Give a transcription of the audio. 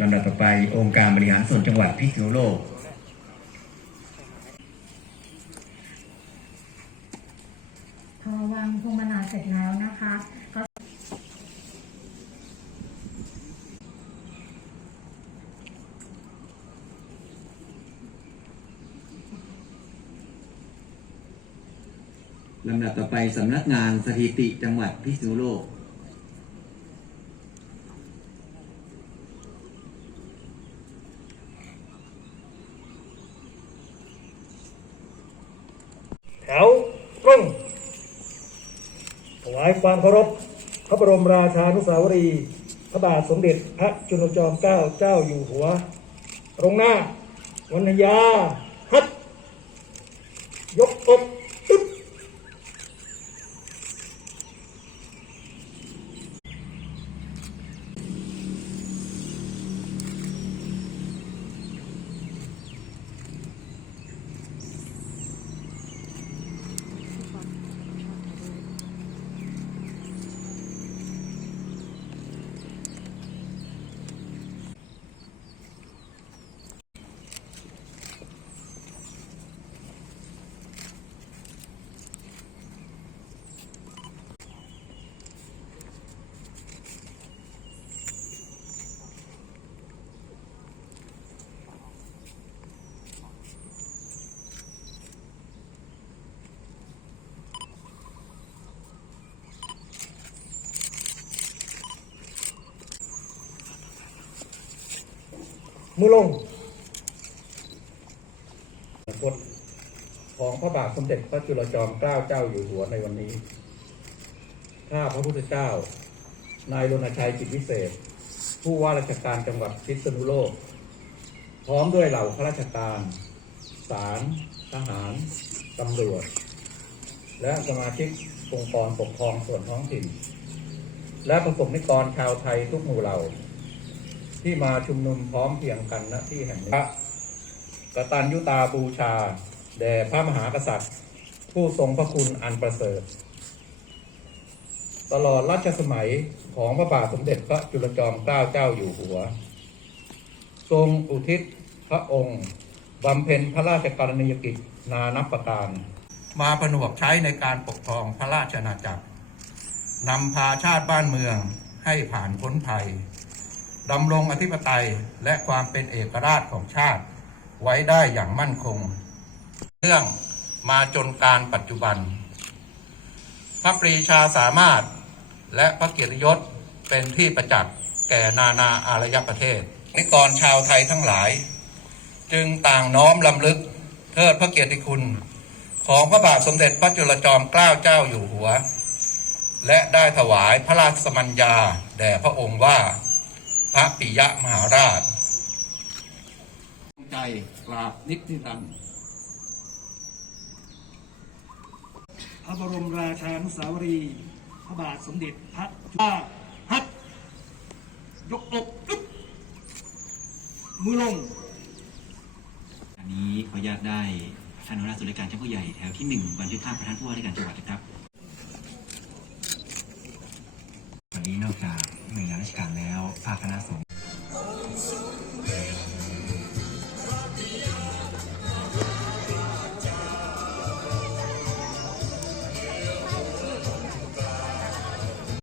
ลำดับต่อไปองค์การบริหารส่วนจังหวัดพิษณุโลก พอวางพวงมาลัยเสร็จแล้วนะคะก็ลำดับต่อไปสำนักงานสถิติจังหวัดพิษณุโลก ถวตรงถวายความเคารพพระบรมราชานุสาวรีย์พระบาทสมเด็จพระจุลจอมเกล้าเจ้าอยู่หัว ตรงหน้าวันยาฮัดยกอกตึ๊บ มือลงกฎของพระบาทสมเด็จพระจุลจอมเกล้าเจ้าอยู่หัวในวันนี้ ข้าพระพุทธเจ้า นายรณชัยจิตวิเศษ ผู้ว่าราชการจังหวัดพิษณุโลก พร้อมด้วยเหล่าข้าราชการ ศาล ทหาร ตำรวจ และสมาชิกองค์กรปกครองส่วนท้องถิ่น และประสบนิกรชาวไทยทุกหมู่เหล่า ที่มาชุมนุมพร้อมเพียงกันณที่แห่งนี้กตัญญูตาบูชา แด่พระมหากษัตริย์ ผู้ทรงพระคุณอันประเสริฐ ตลอดรัชสมัยของพระบาทสมเด็จพระจุลจอมเกล้าเจ้าอยู่หัว ทรงอุทิศพระองค์บำเพ็ญพระราชกรณียกิจนานับประการ มาผนวกใช้ในการปกครองพระราชอาณาจักรนำพาชาติบ้านเมืองให้ผ่านพ้นภัย ดำรงอธิปไตยและความเป็นเอกราชของชาติ ไว้ได้อย่างมั่นคง เรื่องมาจนการปัจจุบัน พระปรีชาสามารถและพระเกียรติยศเป็นที่ประจักษ์แก่นานาอารยประเทศ นิกรชาวไทยทั้งหลาย จึงต่างน้อมลำลึกเทิดพระเกียรติคุณ ของพระบาทสมเด็จพระจุลจอมเกล้าเจ้าอยู่หัว และได้ถวายพระราชสมัญญาแด่พระองค์ว่า พระปิยมหาราช ใจกราบนิติรันดร์พระบรมราชานุสาวรีย์พระบาทสมเด็จพระจุฬาฮัดยกอกตึ๊บมือลง อันนี้ขออนุญาตได้ท่านหัวหน้าส่วนราชการชั้นผู้ใหญ่แถวที่หนึ่งบันทึกภาพประธานผู้ว่าราชการจังหวัดนะครับ วันนี้นอกจากหน่วยงาน ราชการแล้วภาคคณะสงฆ์